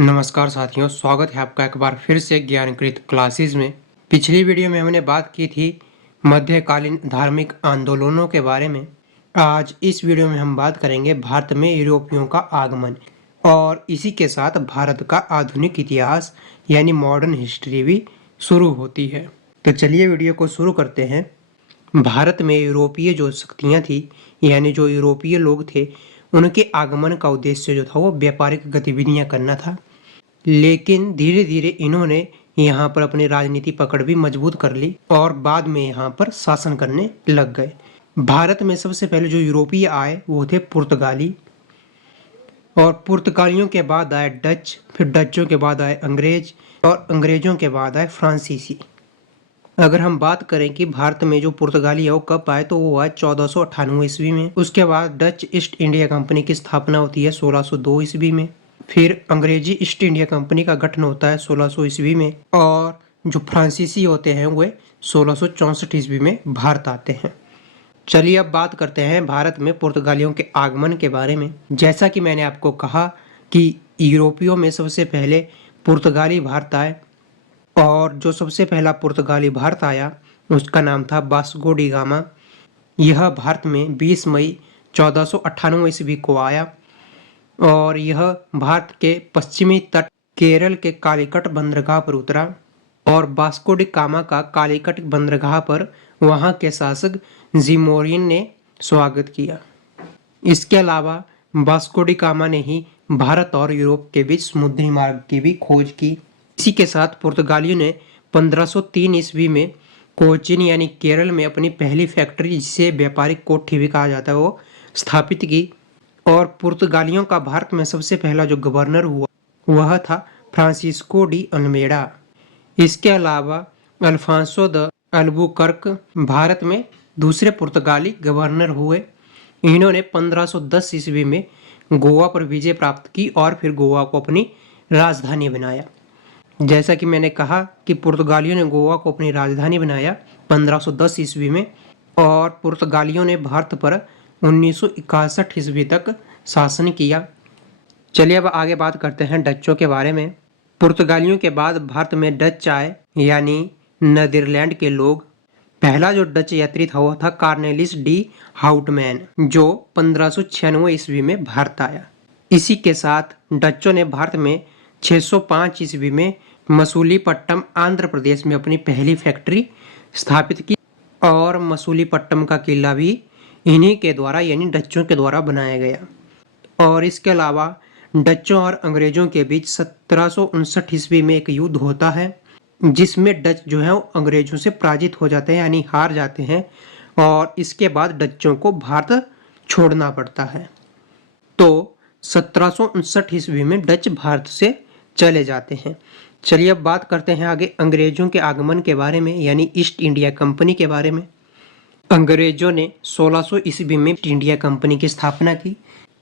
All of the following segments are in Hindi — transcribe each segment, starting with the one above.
नमस्कार साथियों, स्वागत है आपका एक बार फिर से ज्ञानकृत क्लासेस में। पिछली वीडियो में हमने बात की थी मध्यकालीन धार्मिक आंदोलनों के बारे में। आज इस वीडियो में हम बात करेंगे भारत में यूरोपियों का आगमन और इसी के साथ भारत का आधुनिक इतिहास यानी मॉडर्न हिस्ट्री भी शुरू होती है। तो चलिए वीडियो को शुरू करते हैं। भारत में यूरोपीय जो शक्तियाँ थी यानी जो यूरोपीय लोग थे, उनके आगमन का उद्देश्य जो था वो व्यापारिक गतिविधियाँ करना था। लेकिन धीरे धीरे इन्होंने यहाँ पर अपनी राजनीति पकड़ भी मजबूत कर ली और बाद में यहाँ पर शासन करने लग गए। भारत में सबसे पहले जो यूरोपीय आए वो थे पुर्तगाली, और पुर्तगालियों के बाद आए डच, फिर डचों के बाद आए अंग्रेज और अंग्रेजों के बाद आए फ्रांसीसी। अगर हम बात करें कि भारत में जो पुर्तगाली है वो कब आए, तो वो आए 1498 ईस्वी में। उसके बाद डच ईस्ट इंडिया कंपनी की स्थापना होती है 1602 ईस्वी में। फिर अंग्रेजी ईस्ट इंडिया कंपनी का गठन होता है 1600 ईस्वी में, और जो फ्रांसीसी होते हैं वे 1664 ईस्वी में भारत आते हैं। चलिए अब बात करते हैं भारत में पुर्तगालियों के आगमन के बारे में। जैसा कि मैंने आपको कहा कि यूरोपियों में सबसे पहले पुर्तगाली भारत आए, और जो सबसे पहला पुर्तगाली भारत आया उसका नाम था वास्को डी गामा। यह भारत में 20 मई 1498 ईस्वी को आया, और यह भारत के पश्चिमी तट केरल के कालीकट बंदरगाह पर उतरा, और वास्को डी गामा का कालीकट बंदरगाह पर वहां के शासक जिमोरिन ने स्वागत किया। इसके अलावा वास्को डी गामा ने ही भारत और यूरोप के बीच समुद्री मार्ग की भी खोज की। इसी के साथ पुर्तगालियों ने 1503 ईस्वी में कोचीन यानी केरल में अपनी पहली फैक्ट्री, जिसे व्यापारिक कोठी भी कहा जाता है, वो स्थापित की। और पुर्तगालियों का भारत में सबसे पहला जो गवर्नर हुआ वह था फ्रांसिस्को डी अल्मेडा। इसके अलावा अल्फांसो द अल्बुकर्क भारत में दूसरे पुर्तगाली गवर्नर हुए। इन्होंने 1510 ईस्वी में गोवा पर विजय प्राप्त की और फिर गोवा को अपनी राजधानी बनाया। जैसा कि मैंने कहा कि पुर्तगालियों ने गोवा को अपनी राजधानी बनाया 1510 ईस्वी में, और पुर्तगालियों ने भारत पर 1961 ईस्वी तक शासन किया। चलिए अब आगे बात करते हैं डच्चों के बारे में। पुर्तगालियों के बाद भारत में डच आए यानी नीदरलैंड के लोग। पहला जो डच यात्री था वो था कार्नेलिस डी हाउटमैन, जो 1596 ईस्वी में भारत आया। इसी के साथ डच्चों ने भारत में 605 ईस्वी में मसूलीपट्टम आंध्र प्रदेश में अपनी पहली फैक्ट्री स्थापित की, और मसूलीपट्टम का किला भी इन्हीं के द्वारा यानी डच्चों के द्वारा बनाया गया। और इसके अलावा डच्चों और अंग्रेजों के बीच 1759 ईस्वी में एक युद्ध होता है, जिसमें डच जो है वो अंग्रेजों से पराजित हो जाते हैं यानी हार जाते हैं, और इसके बाद डच्चों को भारत छोड़ना पड़ता है। तो 1759 ईस्वी में डच भारत से चले जाते हैं। चलिए अब बात करते हैं आगे अंग्रेजों के आगमन के बारे में यानी ईस्ट इंडिया कंपनी के बारे में। अंग्रेजों ने 1600 ईस्वी में ईस्ट इंडिया कंपनी की स्थापना की।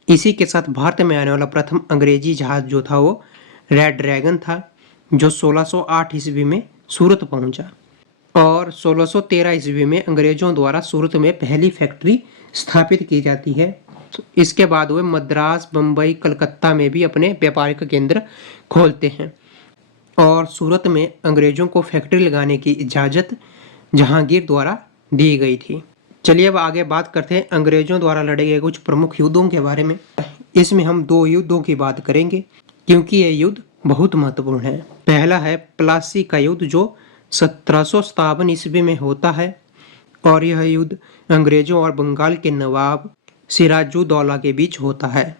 इसी के साथ भारत में आने वाला प्रथम अंग्रेजी जहाज जो था वो रेड ड्रैगन था, जो 1608 ईस्वी में सूरत पहुंचा, और 1613 ईस्वी में अंग्रेजों द्वारा सूरत में पहली फैक्ट्री स्थापित की जाती है। इसके बाद वे मद्रास, बम्बई, कलकत्ता में भी अपने व्यापारिक केंद्र खोलते हैं, और सूरत में अंग्रेजों को फैक्ट्री लगाने की इजाज़त जहांगीर द्वारा दी गई थी। चलिए अब आगे बात करते हैं अंग्रेजों द्वारा लड़े गए कुछ प्रमुख युद्धों के बारे में। इसमें हम 2 युद्धों की बात करेंगे क्योंकि ये युद्ध बहुत महत्वपूर्ण है। पहला है प्लासी का युद्ध, जो 1757 ईस्वी में होता है, और यह युद्ध अंग्रेजों और बंगाल के नवाब सिराजुद्दौला के बीच होता है।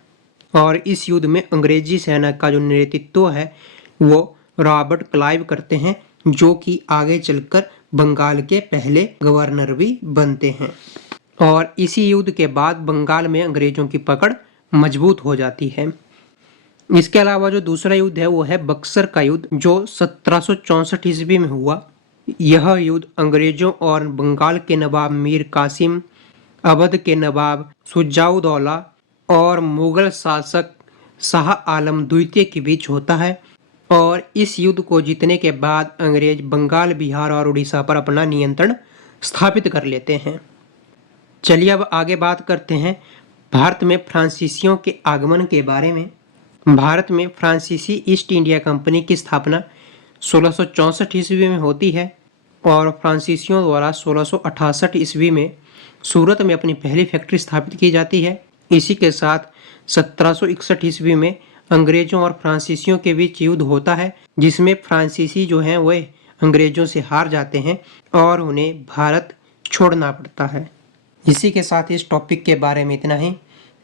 और इस युद्ध में अंग्रेजी सेना का जो नेतृत्व है वो रॉबर्ट क्लाइव करते हैं, जो कि आगे चलकर बंगाल के पहले गवर्नर भी बनते हैं। और इसी युद्ध के बाद बंगाल में अंग्रेजों की पकड़ मजबूत हो जाती है। इसके अलावा जो दूसरा युद्ध है वो है बक्सर का युद्ध, जो 1764 ईस्वी में हुआ। यह युद्ध अंग्रेजों और बंगाल के नवाब मीर कासिम, अवध के नवाब शुजाउद्दौला और मुगल शासक शाह आलम द्वितीय के बीच होता है, और इस युद्ध को जीतने के बाद अंग्रेज बंगाल, बिहार और उड़ीसा पर अपना नियंत्रण स्थापित कर लेते हैं। चलिए अब आगे बात करते हैं भारत में फ्रांसीसियों के आगमन के बारे में। भारत में फ्रांसीसी ईस्ट इंडिया कंपनी की स्थापना 1664 ईस्वी में होती है और फ्रांसीसियों द्वारा 1668 ईस्वी में सूरत में अपनी पहली फैक्ट्री स्थापित की जाती है। इसी के साथ 1761 ईस्वी में अंग्रेजों और फ्रांसीसियों के बीच युद्ध होता है, जिसमें फ्रांसीसी जो हैं वे अंग्रेजों से हार जाते हैं और उन्हें भारत छोड़ना पड़ता है। इसी के साथ इस टॉपिक के बारे में इतना ही।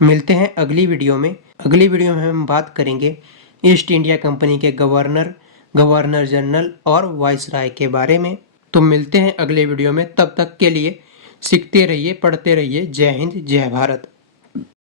मिलते हैं अगली वीडियो में। अगली वीडियो में हम बात करेंगे ईस्ट इंडिया कंपनी के गवर्नर, गवर्नर जनरल और वाइसराय के बारे में। तो मिलते हैं अगले वीडियो में, तब तक के लिए सीखते रहिए, पढ़ते रहिए। जय हिंद, जय भारत।